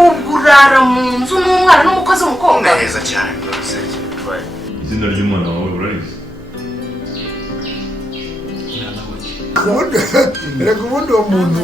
uburara mu nzu n'umwana n'umukozi w'umukobwa neza cyane rwose. izina ry'umwana wawe urarizi? reka ubundi uwo muntu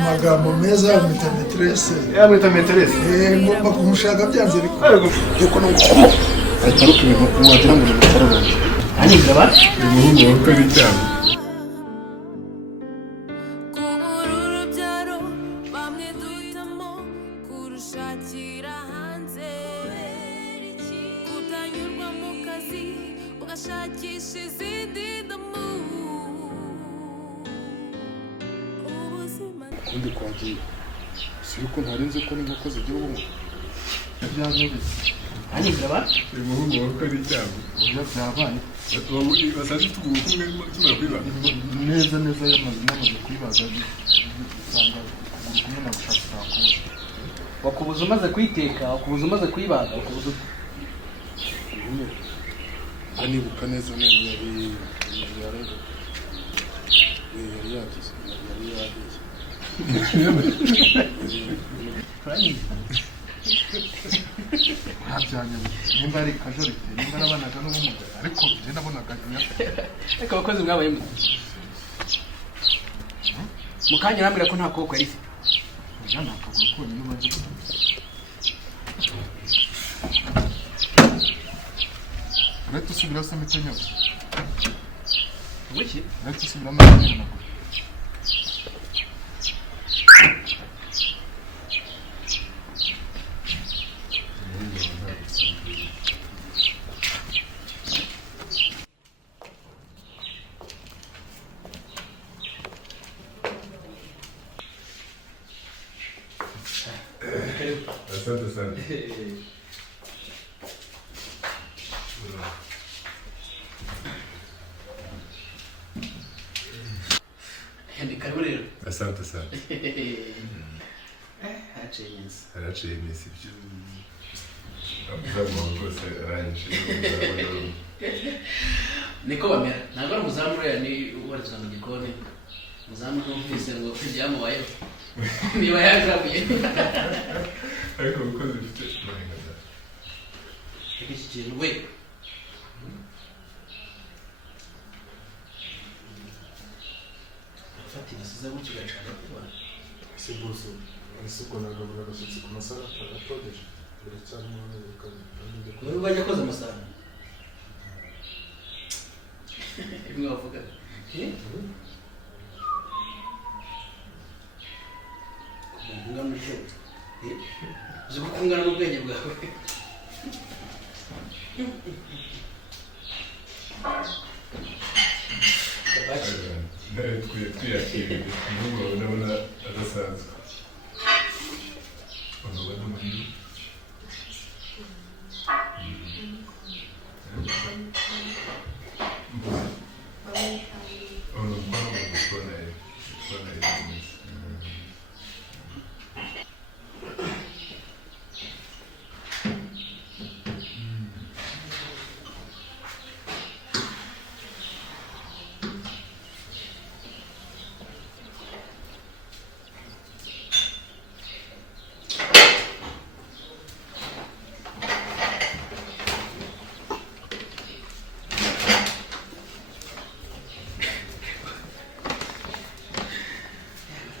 amagambo meza yamwita metrese. Yamwita metrese? Ngomba kumushaka byanze ariko kuko n'umukomo ahita arupima wagira ngo ni umukororombya. anyibwira ba umuhungu wakoze icyaha. Kundi kwagiye siko ntarenze ko n'inkoko zigira ubumuga. anyibwira ba umuhungu wakoze icyaha. Oya byabaye basanze tugura kumwe kimara kwibaga neza yamaze kuyibaga usanga kumwe na gushaka kuza wakubuza umaze kuyiteka wakubuza umaze kuyibaga wakubuza anibuka neza neza yari yagize ntabyanya nimba ari kajorite nimba nabanaga n'ubumuga ariko njye nabonaga ariko abakozi mwabaye mu kanya arambwira ko nta kuboko yari ifite. oya nta kaguru konyine umaze uretse usubiraho se mito nyose wiki uretse usubiramo amaguru naguru. asante sana. ndi karibu rero. asante sana. haciye iminsi haraciye iminsi ibyo amuzamu rwose arangije niko bamera ntabwo ari umuzamu uriya ni ubarizwa mu gikoni umuzamu ntumvise ngo byamubayeho niba yagabuye ariko ubukozi bifite uburenganzira. iki kintu we fatira asize mu kigacana kubona ese bose isuko nagabura agasutsi ku masara atatogeje biracyarimo neza uri bajya koza amasahani imwe bavuga kungana n'ubwenge uzi ko kungana n'ubwenge bwawe twiyakiriye umuhungu wawe ndabona adasanzwe. urabona munini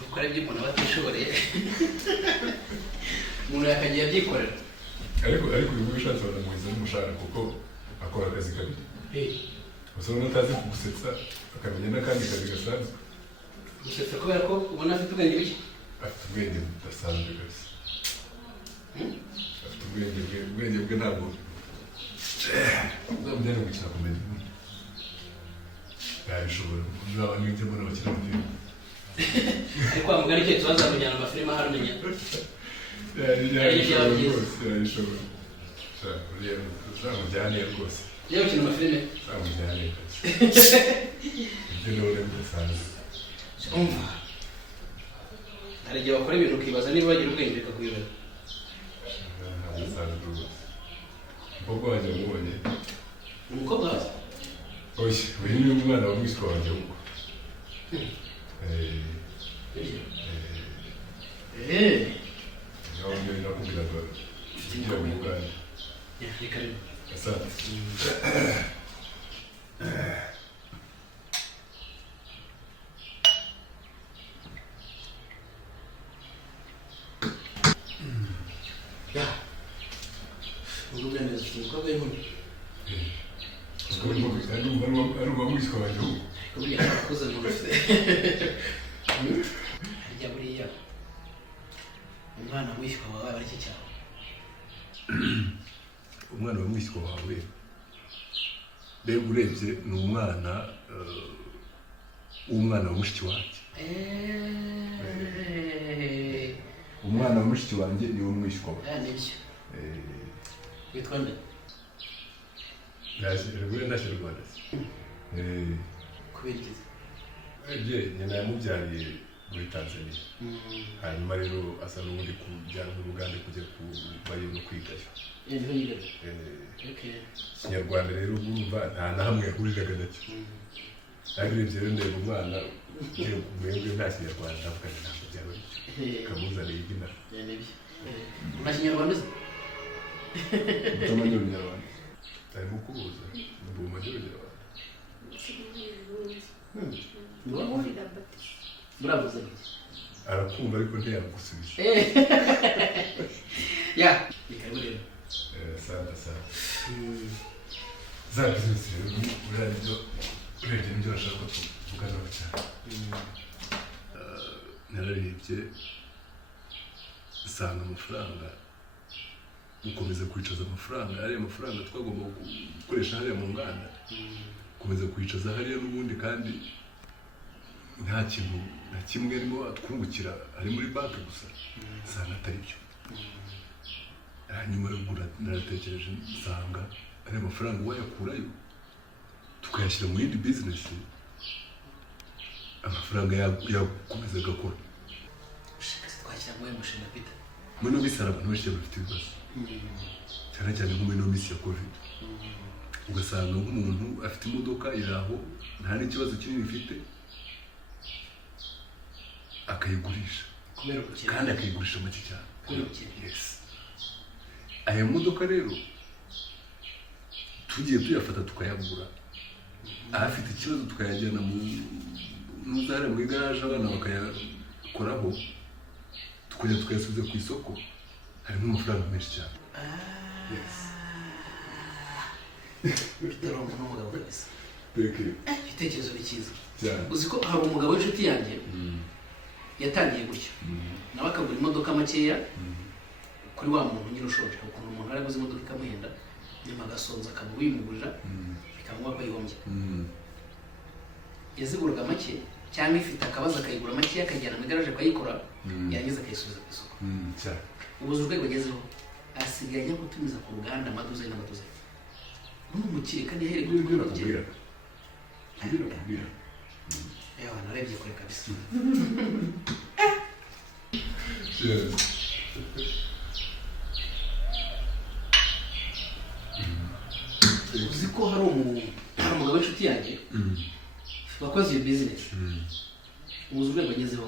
gukora ibyo umuntu aba atishoboreye umuntu yakagiye abyikorera ariko uyu nguyu ushatse banamuhiza n'umushahara kuko akora akazi kabiri. gusa ubona atazi kugusetsa akamenya n'akandi kazi gasanzwe. gusetsa kubera ko ubona afite ubwenge buke. afite ubwenge budasanzwe kabisa. afite ubwenge bwe ntabwo uzamujyane gukina komedi yabishobora uzaba n'ibyo mbona bakina mu filime ariko wa mugani cyo tubaza kujyana amafilime ahari umenya yabishobora uzamujyane rwose iyo gukina amafilime uzamujyane ibyo niwe bidasanzwe. umva hari igihe bakora ibintu ukibaza niba bagira ubwenge bikakuyobera. ntabwo bisanzwe rwose. umukobwa wanjye wamubonye umukobwa wawe oya uyu ni umwana wa mwishywa wanjye w'uko niyo w'inkumi ari uwamwishywa wanjye ubu buriya ntakuze mu rufite harya buriya umwana wishywa wawe aba ari iki cyawe umwana wamwishywa wawe rero urebye ni umwana w'umwana wa mushiki wanjye umwana wa mushiki wanjye niwe mwishywa we nibyo witwa nde ndashye Rwanda kubera iki nyina yamubyariye muri Tanzania hanyuma rero asa n'ubundi kujyana mu Uganda kujya kubayo no kwigayo Ikinyarwanda rero urumva nta na hamwe yahuriraga nacyo ariko ibyo rero ndeba umwana ugiye kumwebwe nta Kinyarwanda ndavuga ntabwo byaba aricyo kamuzaniye igina nta Kinyarwanda uzi utamenya Urunyarwanda arimo kubuza mbuma ry'Urunyarwanda murabuze iki arakumva ariko ntiyagusubije ya bikaba rero santa za business rero urebye n'ibyo bashaka ko tuvugana cyane nararebye usanga amafaranga gukomeza kwicaza amafaranga ariya mafaranga twagomba gukoresha hariya mu nganda gukomeza kwicaza hariya n'ubundi kandi nta kintu na kimwe arimo atwungukira ari muri banki gusa usanga atari byo hanyuma naratekereje nsanga ariya mafaranga wayakurayo tukayashyira mu yindi bizinesi amafaranga yakomeza agakora twashyira muri uyu mushinga bita muri ino minsi hari abantu benshi bafite ibibazo cyane cyane nko muri ino minsi ya covid ugasanga nk'umuntu afite imodoka iri aho nta n'ikibazo kinini ifite akayigurisha kandi akayigurisha make cyane yes aya modoka rero tugiye tuyafata tukayagura afite ikibazo tukayajyana muzare mu igaraje abana bakayakoraho tukajya tukayasubiza ku isoko harimo amafaranga menshi cyane yes bitarongo n'umugabo kabisa igitekerezo ni cyiza cyane uzi ko hari umugabo w'inshuti yanjye yatangiye gutyo nawe akagura imodoka makeya kuri wa muntu nyine ushonje ukuntu umuntu araguze imodoka ikamuhenda nyuma agasonza akaba uyimugurira bikamuha ko yihombye yaziguraga make cyangwa ifite akabazo akayigura make akajyana mu igaraje akayikora yarangiza akayisubiza ku isoko ubuze urwego agezeho asigaye ajya gutumiza ku ruganda amaduze n'amaduze n'umukire kandi yahereye kuri rwego yewe narebye kure kabisa uzi ko hari umugabo w'inshuti yanjye wakoze iyo bizinesi ubuze urwego agezeho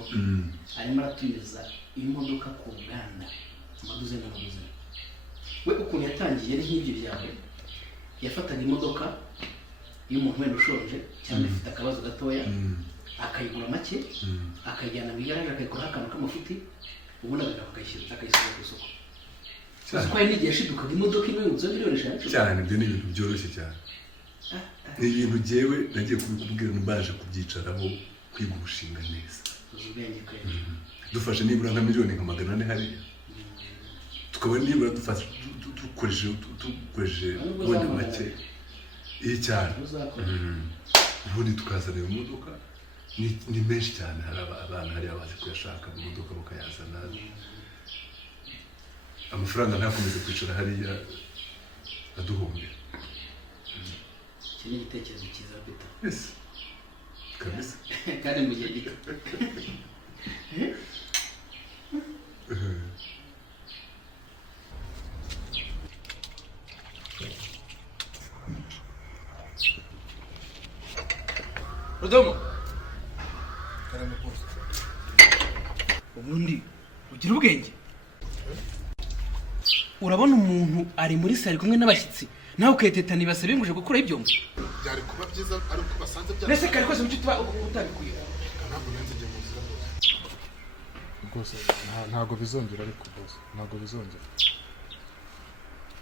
arimo aratumiza imodoka ku ruganda amaduze n'amaduze we ukuntu yatangiye ari nk'ibyo byawe yafataga imodoka y'umuntu wenda ushonje cyangwa ifite akabazo gatoya akayigura make akajyana mu igaraje akayikoraho akantu k'amafuti ubundi akayisubiza ku isoko uzi ko hari n'igihe yashidukaga imodoka imwe yungutseho miliyoni eshanu cyane ibyo ni ibintu byoroshye cyane ni ibintu jyewe nagiye kubikubwira mbaje kubyicaraho kwiga umushinga neza dufashe nibura nka miliyoni nka 400 hariya tukaba nibura dukoresheje ubundi make iyi cyane ubundi tukazana iyo modoka ni menshi cyane hari abana hariya bazi kuyashaka mu modoka bakayazana amafaranga ntakomeze kwicara hariya aduhombera iki ni igitekerezo cyiza bita yes kabisa kandi mu gihe gito Rodomo ubundi ugira ubwenge urabona umuntu ari muri sare kumwe n'abashyitsi nawe uketetana ibase binguje gukora ibyombo byari kuba byiza ari uko basanze bya nese kare kose mucyo tuba utabikuye ntabwo nanze ngiye mu nzira rwose ntabwo bizongera ariko rwose ntabwo bizongera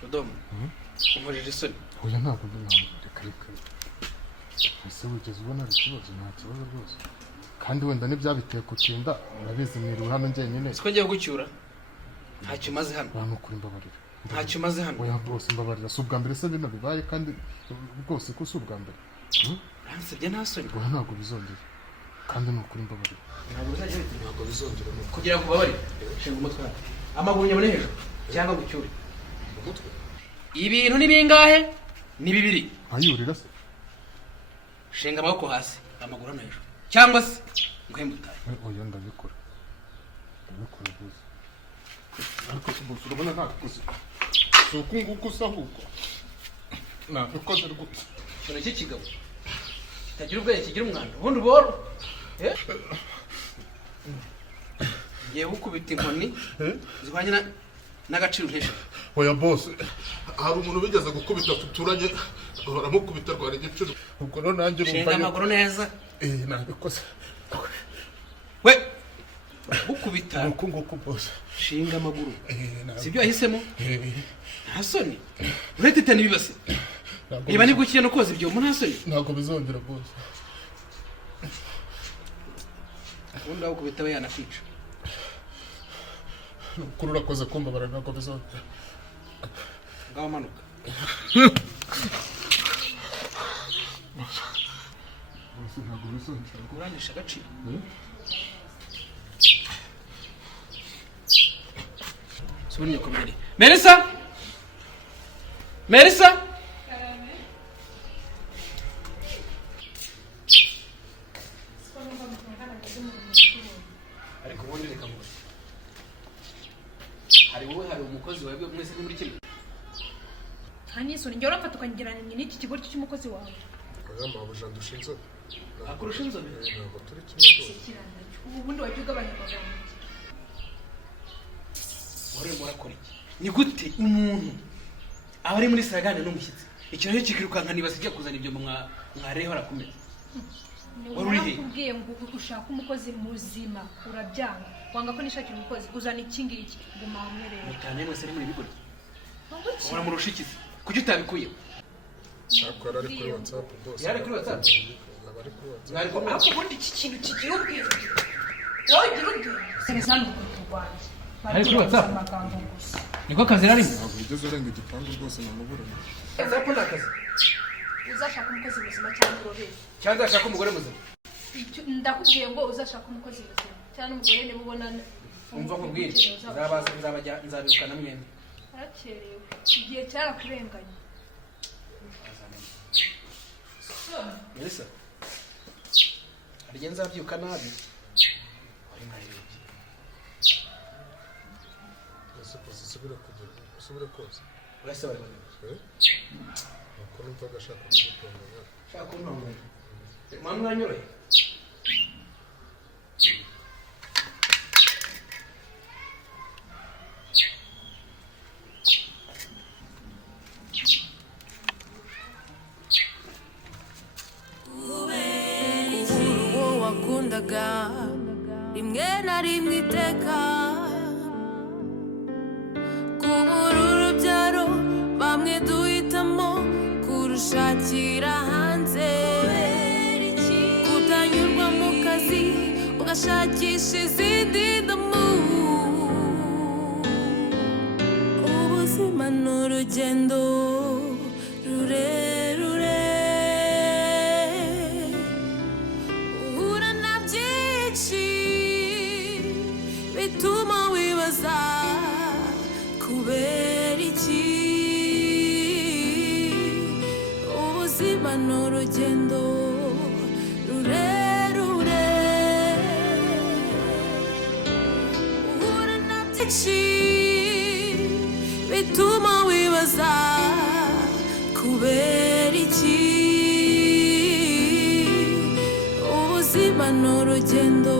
Rodomo umurije isoni. Oya ntabwo reka ese wigeze ubona ari ikibazo? Nta kibazo rwose, kandi wenda n'ibyabiteye kutinda urabizi niriwe hano njyenyine. Siko ngiye gucyura ntacyo umaze hano. Bantu kuri mbabarira, ntacyo umaze hano. oya bose mbabarira, si ubwa mbere se bino bibaye, kandi rwose ko si ubwa mbere. Uransebye nta soni. Oya ntabwo bizongera, kandi ni ukuri mbabarira. Ntabwo bizongera kugira ngo ubabarire. Shinga umutwe hano, amaguru nyabone hejuru cyangwa gucyure. umutwe. Ibintu ni bingahe? Ni 2. Ayurira se? Shinga amaboko hasi, amaguru hano hejuru cyangwa se nguhembe utahe. Oya ndabikora rwose, ariko bose urabona ntabikoze, si uku nguku usa ahubwo ntabikoze rwose. Dore iki kigabo kitagira ubwenge kigira umwanda, ubundi boro ngiye gukubita inkoni zihwanye n'agaciro hejuru. Oya bose, hari umuntu bigeze gukubita tuturanye baramukubita rwara igiciro, ubwo rero nanjye urumva. Shinga amaguru neza. Ntabikoze we gukubita uku nguku bose. Shinga amaguru sibyo yahisemo. Nta soni uretete n'ibibase. Niba nigukiye no koza ibyo nta soni. Ntabwo bizongera bose. Ubundi aho kubita we yanakwica. Kuri urakoze kumbabara, ntabwo bizongera. Ngaho manuka. Bose ntabwo bizongera. Uranisha agaciro. Subira ko biri. Melissa! Ariko ubundi reka ngo hari wowe, hari umukozi wawe, mwese ni muri kimwe. Hanisoni njye urafata ukangeranya n'iki kigo cy'umukozi wawe. Oya mabuja ndushinze. Akurusha inzobe. Ntabwo turi kimwe. Ubundi wajya ugabanya amagambo. Warembo urakora iki? Ni gute umuntu aba ari muri saragane n'umushyitsi icyo rero kikirukanka nibaza ijya kuzana ibyo mwareho arakomeza. Warakubwiye ngo ushaka umukozi muzima urabyanga, wanga ko nishakira umukozi uzana iki ngiki ngo mamwerere. Mutane mwese muri bigori. Uramurusha iki? Kuki utabikuye? Cyakora ari kuri WhatsApp bose. Yari kuri WhatsApp. Abari kuri WhatsApp. Yari kuri Ako bundi iki kintu kigira ubwenge. Wowe gira ubwenge. Sezana uko Rwanda. Ari kuri WhatsApp. Amagambo gusa. Niko kazi rarimo. Ntabwo ugeze urenga igipangu rwose namubura. WhatsApp nakazi. Uzashaka umukozi muzima cyangwa urobere. Cyangwa ashaka umugore muzima. Ndakubwiye ngo uzashaka umukozi muzima cyangwa umugore niba ubona. Umva nkubwire. Nzabirukana mwembi. Arakerewe. Igihe cyarakurenganye. Melissa. Ariye nzabyuka nabi. Ari nabi. Ese posibire kujya. Usubire koza. Urasa bari bari. Uko numva gashaka kugutonganya. Shaka kuntonganya. Manu nanyore. rimwe na rimwe iteka kubura urubyaro bamwe duhitamo kurushakira hanze kutanyurwa mu kazi ugashakisha izindi ndamu ubuzima ni urugendo rurerure uhura na byinshi bituma wibaza kubera iki ubuzima ni urugendo rurerure uhura na byinshi bituma wibaza kubera iki ubuzima ni urugendo